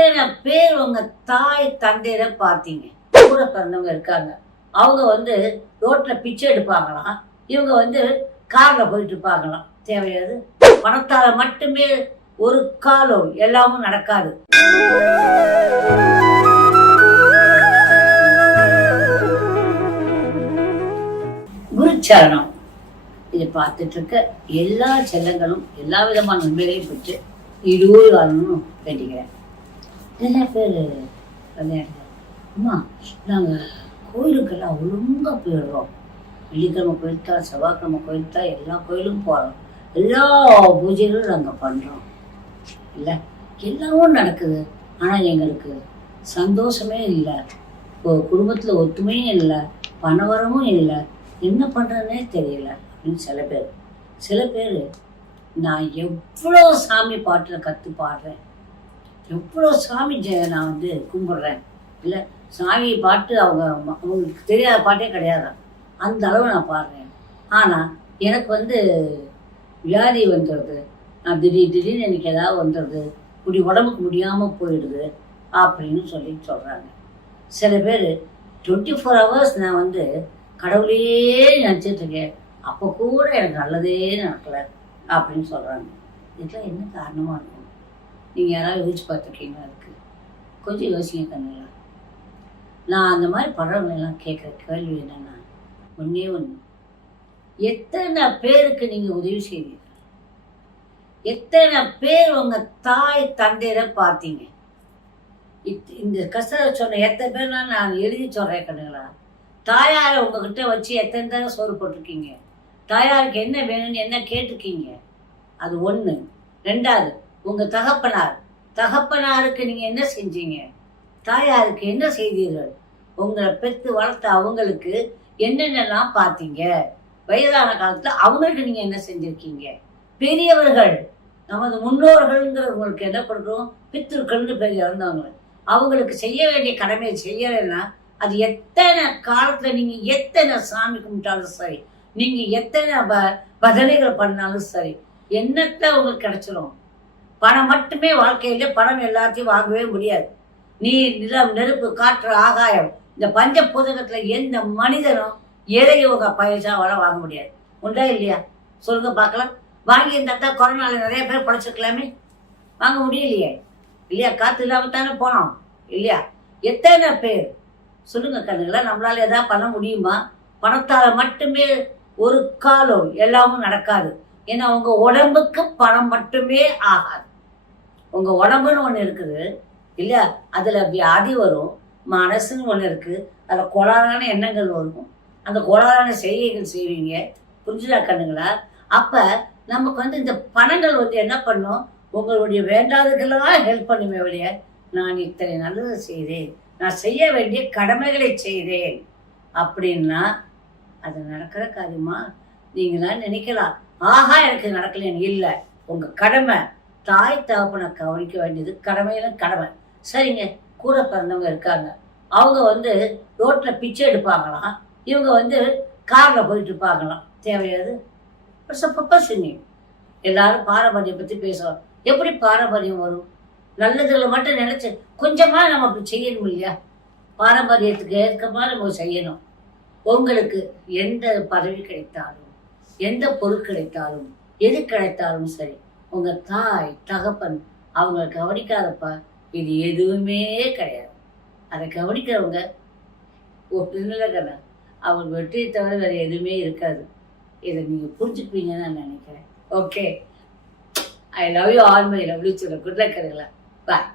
எத்தனை பேர் உங்க தாய் தந்தையரை பார்த்தீங்க? கூட பிறந்தவங்க இருக்காங்க, அவங்க ரோட்ல பிச்சை எடுப்பாங்களாம், இவங்க கார்ல போயிட்டு இருப்பாங்களாம். தேவையாது. பணத்தால மட்டுமே ஒரு காலம் எல்லாமும் நடக்காது. குருச்சரணம். இதை பார்த்துட்டு இருக்க எல்லா செல்லங்களும் எல்லா விதமான நன்மைகளையும் பெற்று இருபது வாழணும்னு வேண்டிக்கிறேன். நிறைய பேர் அம்மா நாங்கள் கோயிலுக்கெல்லாம் ஒழுங்காக போயிடுறோம். வெள்ளிக்கிழமை கோயில்தா, செவ்வாய்க்கிழமை கோயில்தா, எல்லா கோயிலும் போகிறோம், எல்லா பூஜைகளும் நாங்கள் பண்ணுறோம், இல்லை எல்லாமும் நடக்குது. ஆனால் எங்களுக்கு சந்தோஷமே இல்லை, குடும்பத்தில் ஒத்துமையும் இல்லை, பணவரமும் இல்லை, என்ன பண்ணுறதுனே தெரியல அப்படின்னு சில பேர் நான் எவ்வளோ சாமி பாட்டில் கற்று பாடுறேன், எவ்வளோ சாமி நான் கும்பிட்றேன், இல்லை சாமி பாட்டு அவங்களுக்கு தெரியாத பாட்டே கிடையாது, அந்த அளவு நான் பாடுறேன். ஆனால் எனக்கு வியாதி வந்துடுது, நான் திடீர்னு எனக்கு ஏதாவது வந்துடுது, உடம்புக்கு முடியாமல் போயிடுது அப்படின்னு சொல்கிறாங்க. சில பேர் 24 hours நான் கடவுளையே நினச்சிட்ருக்கேன், அப்போ கூட எனக்கு நல்லதே நடக்கலை அப்படின்னு சொல்கிறாங்க. இதெல்லாம் என்ன காரணமாக இருக்கும்? நீங்கள் யாராவது யோசிச்சு பார்த்துருக்கீங்களா? இருக்குது, கொஞ்சம் யோசிங்க கண்ணுங்களா. நான் அந்த மாதிரி படங்களெல்லாம் கேட்குற கேள்வி என்னென்னா, ஒன்றே ஒன்று, எத்தனை பேருக்கு நீங்கள் உதவி செய்வீங்க? எத்தனை பேர் உங்கள் தாய் தந்தையரை பார்த்தீங்க? இந்த கஷ்டத்தை சொன்ன எத்தனை பேர்னா நான் எழுதி சொல்கிறேன் கண்ணுங்களா. தாயாரை உங்ககிட்ட வச்சு எத்தனை தடவை சோறு போட்டிருக்கீங்க? தாயாருக்கு என்ன வேணும்னு என்ன கேட்டிருக்கீங்க? அது ஒன்று. ரெண்டாவது, உங்கள் தகப்பனாருக்கு நீங்கள் என்ன செஞ்சீங்க? தாயாருக்கு என்ன செய்தீர்கள்? உங்களை பெற்று வளர்த்த அவங்களுக்கு என்னென்னலாம் பார்த்தீங்க? வயதான காலத்தில் அவங்களுக்கு நீங்கள் என்ன செஞ்சுருக்கீங்க? பெரியவர்கள், நமது முன்னோர்கள்ங்கிறவங்களுக்கு என்ன பண்ணுறோம்? பித்திருக்கள்னு பேர் இறந்தவங்க, அவங்களுக்கு செய்ய வேண்டிய கடமையை செய்யலைன்னா அது எத்தனை காலத்தில் நீங்கள் எத்தனை சாமி கும்பிட்டாலும் சரி, நீங்கள் எத்தனை பஜனைகள் பண்ணாலும் சரி, என்னத்தை உங்களுக்கு கிடைச்சிடும்? பணம் மட்டுமே வாழ்க்கையில, பணம் எல்லாத்தையும் வாங்கவே முடியாது. நீர், நிலம், நெருப்பு, காற்று, ஆகாயம், இந்த பஞ்ச பூதகத்தில் எந்த மனிதனும் எதையும் உங்கள் பைசாவால வாங்க முடியாது. உண்டா இல்லையா? சொல்லுங்க பார்க்கலாம். வாங்கி இருந்தா கொரோனாவில் நிறைய பேர் படைச்சிருக்கலாமே, வாங்க முடியலையே இல்லையா? காற்று இல்லாமல் தானே போனோம் இல்லையா? எத்தனை பேர் சொல்லுங்க கண்ணுங்களா, நம்மளால எதாவது பண்ண முடியுமா? பணத்தால் மட்டுமே ஒரு காலம் எல்லாமும் நடக்காது. ஏன்னா உங்கள் உடம்புக்கு பணம் மட்டுமே ஆகாது. உங்கள் உடம்புன்னு ஒன்று இருக்குது இல்லையா, அதில் வியாதி வரும். மனசுன்னு ஒன்று இருக்குது, அதில் கோளாறான எண்ணங்கள் வரும், அந்த கோளாறான செய்கைகள் செய்வீங்க. புரிஞ்சுதா கண்ணுங்களா? அப்போ நமக்கு இந்த பணங்கள் என்ன பண்ணும்? உங்களுடைய வேண்டாததுக்கெல்லாம் ஹெல்ப் பண்ணுமே வழிய, நான் இத்தனை நல்லது செய்தேன், நான் செய்ய வேண்டிய கடமைகளை செய்தேன் அப்படின்னா அது நடக்கிற காரியமா? நீங்களாம் நினைக்கலாம், ஆஹா எனக்கு நடக்கலன்னு. இல்லை, உங்கள் கடமை. தாய் தகப்பனை கவனிக்க வேண்டியது கடமையில கடமை. சரிங்க, கூட பிறந்தவங்க இருக்காங்க, அவங்க ரோட்டில் பிச்சை எடுப்பாங்களாம், இவங்க காரில் போயிட்டு இருப்பாங்களாம். தேவையாது. எல்லாரும் பாரம்பரியம் பற்றி பேசுகிறோம். எப்படி பாரம்பரியம் வரும்? நல்லதுகளை மட்டும் நினைச்சு கொஞ்சமாக நம்ம அப்படி செய்யணும் இல்லையா? பாரம்பரியத்துக்கு ஏற்கமா நம்ம செய்யணும். உங்களுக்கு எந்த பதவி கிடைத்தாலும், எந்த பொருள் கிடைத்தாலும், எது கிடைத்தாலும் சரி, உங்கள் தாய் தகப்பன் அவங்க கவனிக்காதப்ப இது எதுவுமே கிடையாது. அதை கவனிக்கிறவங்க ஒன்றும் அவங்க வெற்றியை தவிர வேறு எதுவுமே இருக்காது. இதை நீங்கள் புரிஞ்சுக்குவீங்கன்னு நான் நினைக்கிறேன். Okay, I love you all, my lovely children. Good luck, Karela. Bye.